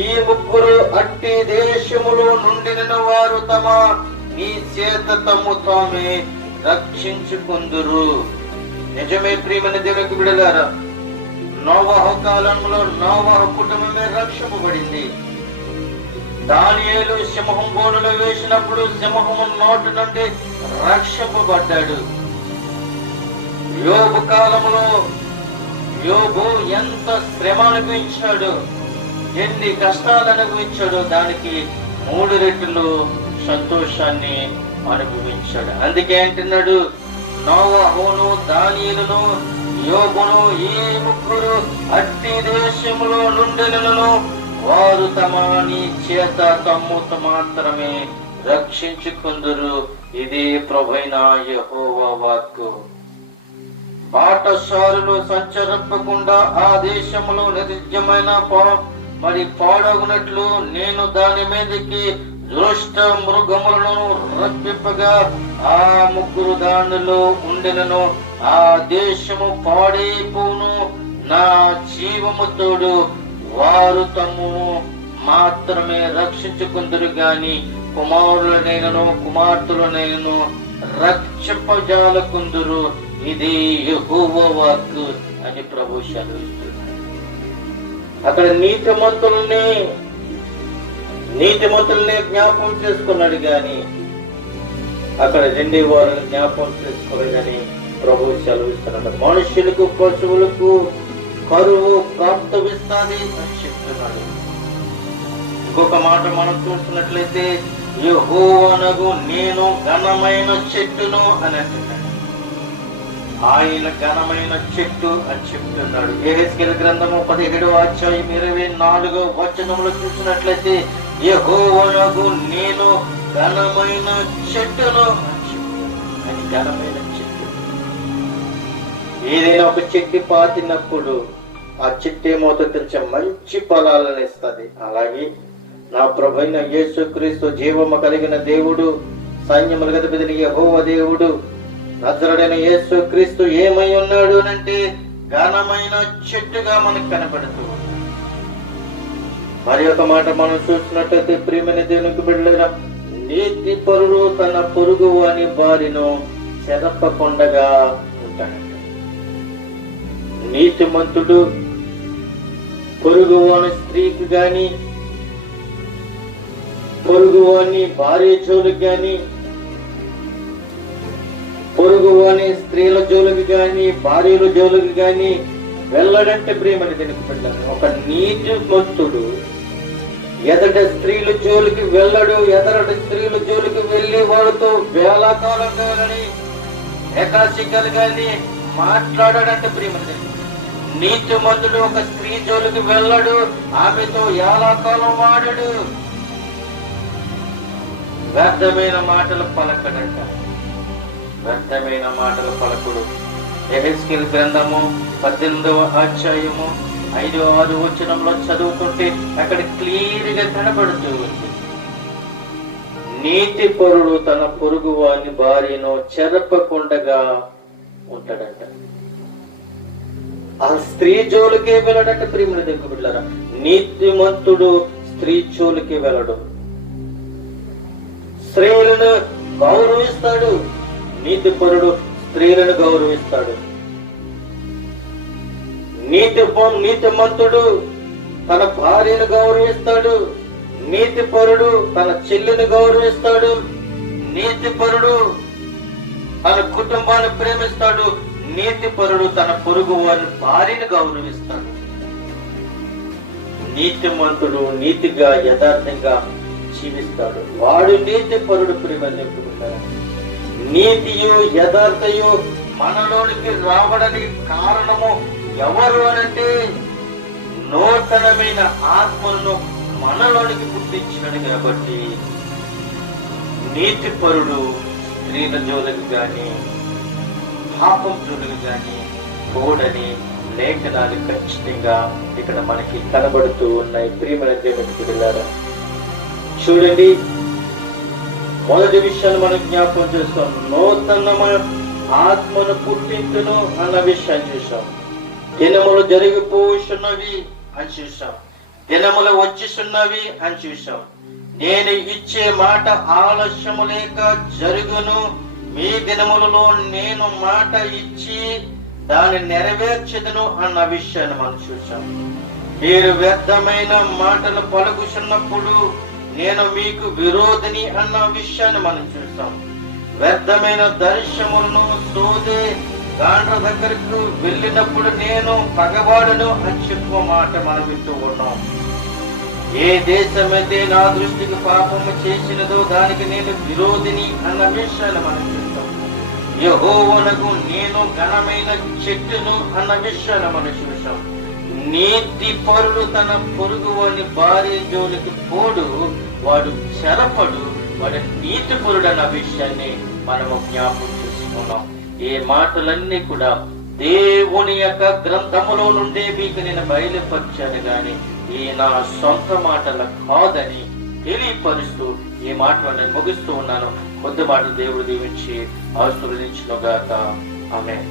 ఈ ముగ్గురు అట్టి దేశములో నుండిన వారు తమ నీ చేత తమ్ము తామే రక్షించుకుందురు. నిజమే ప్రియమని దేవునికి బిడ్డలారా, నోవహు కాలంలో నోవహు కుటుంబమే రక్షింపబడింది. దానియేలు సింహం బోనులో వేసినప్పుడు సింహము నోటి నుండి రక్షింపబడ్డాడు. యోబు కాలంలో యోబు ఎంత శ్రమ అనుభవించాడు, ఎన్ని కష్టాలు అనుభవించాడు, దానికి 3 రెట్లు సంతోషాన్ని అనుభవించాడు. అందుకే అంటున్నాడు, నోవహును, దానియేలును, యోబును, ఈ ముగ్గురు అట్టి దేశములో నుండినను వారు తమ నీ చేత తమ్ము మాత్రమే రక్షించుకుందురు. ఇది ప్రభువైన యెహోవా వాక్కు. బాటసారులు సంచరింపకుండా ఆ దేశములో నిర్జమైన పాడగునట్లు నేను దాని మీదకి దుష్ట మృగములను రప్పింపగా ఆ ముగ్గురు దానిలో ఉండినను ఆ దేశము పాడైపోను. నా జీవము తోడు వారు తమ్ము మాత్రమే రక్షించుకుందరు గాని కుమారులనైనను కుమార్తెలనైనను రక్షింపజాలకుందురు. ఇది యెహోవా వాక్కు అని ప్రభు సెలవిస్తున్నాడు. అక్కడ నీతిమంతుల్ని జ్ఞాపకం చేసుకున్నాడు గాని అక్కడ 2 వారాలను జ్ఞాపకం చేసుకోవాలి గాని ప్రభు సెలవిస్తున్నాడు. మనుషులకు పశువులకు కరువు ప్రాప్తవిస్తాది అని చెప్తున్నాడు. ఇంకొక మాట మనం చూస్తున్నట్లయితే యెహోవానగు నేను ఘనమైన చెట్టును అని అంటున్నాడు. ఆయన ఘనమైన చెట్టు అని చెప్తున్నాడు. యెహెజ్కేలు గ్రంథము 17వ అధ్యాయం 24వ వచనంలో చూసినట్లయితే యెహోవానగు నేను ఘనమైన చెట్టును అని చెప్తున్నాడు. ఆయన ఘనమైన చెట్టు. ఏదైనా ఒక చెట్టు పాతినప్పుడు ఆ చెట్టు ఏమవుతుందో తెలిసే మంచి ఫలాలను ఇస్తుంది. అలాగే నా ప్రభువైన యేసుక్రీస్తు జీవము కలిగిన దేవుడు, సైన్యములకు అధిపతి యెహోవా దేవుడు, నజరుడైన యేసుక్రీస్తు ఏమై ఉన్నాడు అంటే ఘనమైన చెట్టుగా మనకు కనబడుతూ ఉన్నాడు. మరి ఒక మాట మనం చూసినట్లయితే ప్రియమైన దేవునికి బిడ్డలారా, నీతి పరుడు తన పొరుగు అని బారిను చెరపకుండగా ఉంటాడంట. నీతిమంతుడు పొరుగు అని స్త్రీకి గాని, పొరుగు అని భార్య జోలికి గాని, పొరుగు అని స్త్రీల జోలికి గాని, భార్యల జోలికి గాని వెళ్ళడంటే ప్రియమని దీనికి పెట్టాను. ఒక నీతిమంతుడు ఎదట స్త్రీల జోలికి వెళ్ళడు. ఎదరటి స్త్రీల జోలికి వెళ్ళి వాడితో వేళాకాలం కానీ ఏకాశికలు కానీ మాట్లాడాడంటే ప్రియమని. నీతిమంతుడు ఒక స్త్రీ జోలికి వెళ్ళడు, ఆమెతో ఏళాకాలం వాడడు, వ్యర్థమైన మాటలు పలకడంట. వ్యర్థమైన మాటలు పలకుడు. యెహెజ్కేలు గ్రంథము 18వ అధ్యాయము 5-6 వచనంలో చదువుతుంటే అక్కడ క్లియర్ గా కనబడుతూ ఉంది. నీతి పరుడు తన పొరుగు వాని భార్యను చెరపకుండగా ఉంటాడంట. ఆ స్త్రీ జోలికి వెళ్ళడంటే ప్రియమైన దేవుని బిడ్డలారా, నీతిమంతుడు స్త్రీ జోలికి వెళ్ళడు. స్త్రీలను గౌరవిస్తాడు. నీతిపరుడు స్త్రీలను గౌరవిస్తాడు. నీతిమంతుడు తన భార్యను గౌరవిస్తాడు. నీతిపరుడు తన చెల్లిని గౌరవిస్తాడు. నీతిపరుడు తన కుటుంబాన్ని ప్రేమిస్తాడు. నీతిపరుడు తన పొరుగు వారి భార్యను గౌరవిస్తాడు. నీతిమంతుడు నీతిగా యథార్థంగా జీవిస్తాడు. వాడు నీతిపరుడు. ప్రేమించుకుంటాడు. నీతియు యథార్థయు మనలోనికి రావడానికి కారణము ఎవరు అనంటే నూతనమైన ఆత్మలను మనలోనికి పుట్టించాడు. కాబట్టి నీతిపరుడు స్త్రీల జోలికి గాని, పాపం జోలికి గాని పోడని లేఖనాలు ఖచ్చితంగా ఇక్కడ మనకి కనబడుతూ ఉన్నాయి. ప్రియమైన దేవునికి పిల్లలారా, చూడండి, మొదటి విషయాన్ని మనం జ్ఞాపకం చేస్తాం. నూతనమైన ఆత్మను పుట్టించును అన్న విషయాన్ని చూసాం. దినములు జరిగిపోతున్నవి అని చూసాం. దినములు వచ్చిస్తున్నవి అని చూసాం. నేను ఇచ్చే మాట ఆలస్యము లేక జరుగును. మీ దినములలో నేను మాట ఇచ్చి దాన్ని నెరవేర్చెదను అన్న విషయాన్ని మనం చూసాం. మీరు వ్యర్థమైన మాటలు పలుకుతున్నప్పుడు నేను మీకు విరోధిని అన్న విషయాన్ని మనం చూసాం. వ్యర్థమైన దర్శనములను సోదే గాండ్ర దగ్గరకు వెళ్ళినప్పుడు నేను పగవాడను అని చెప్పు మాట మనం వింటూ ఉన్నాం. ఏ దేశమైతే నా దృష్టికి పాపము చేసినదో దానికి నేను విరోధిని అన్న విషయాన్ని మనం చూస్తాం. యెహోవానకు నేను ఘనమైన చెట్టును అన్న విషయాన్ని మనం చూసాం. నీతి పరుడు తన పొరుగు వాని భార్య జోలికి పోడు, వాడు చెరపడు, వాడు నీతి పరుడు అన్న విషయాన్ని మనము జ్ఞాపకం చేసుకున్నాం. ఈ మాటలన్నీ కూడా దేవుని యొక్క గ్రంథములో నుండి మీకు నేను బయలుపరిచాను గాని ఈ నా సొంత మాటలు కాదని తెలియపరుస్తూ ఈ మాటలు నేను ముగిస్తూ ఉన్నాను. కొద్ది మాటలు దేవుడు దీవించి ఆశీర్వదించునుగాక. ఆమేన్.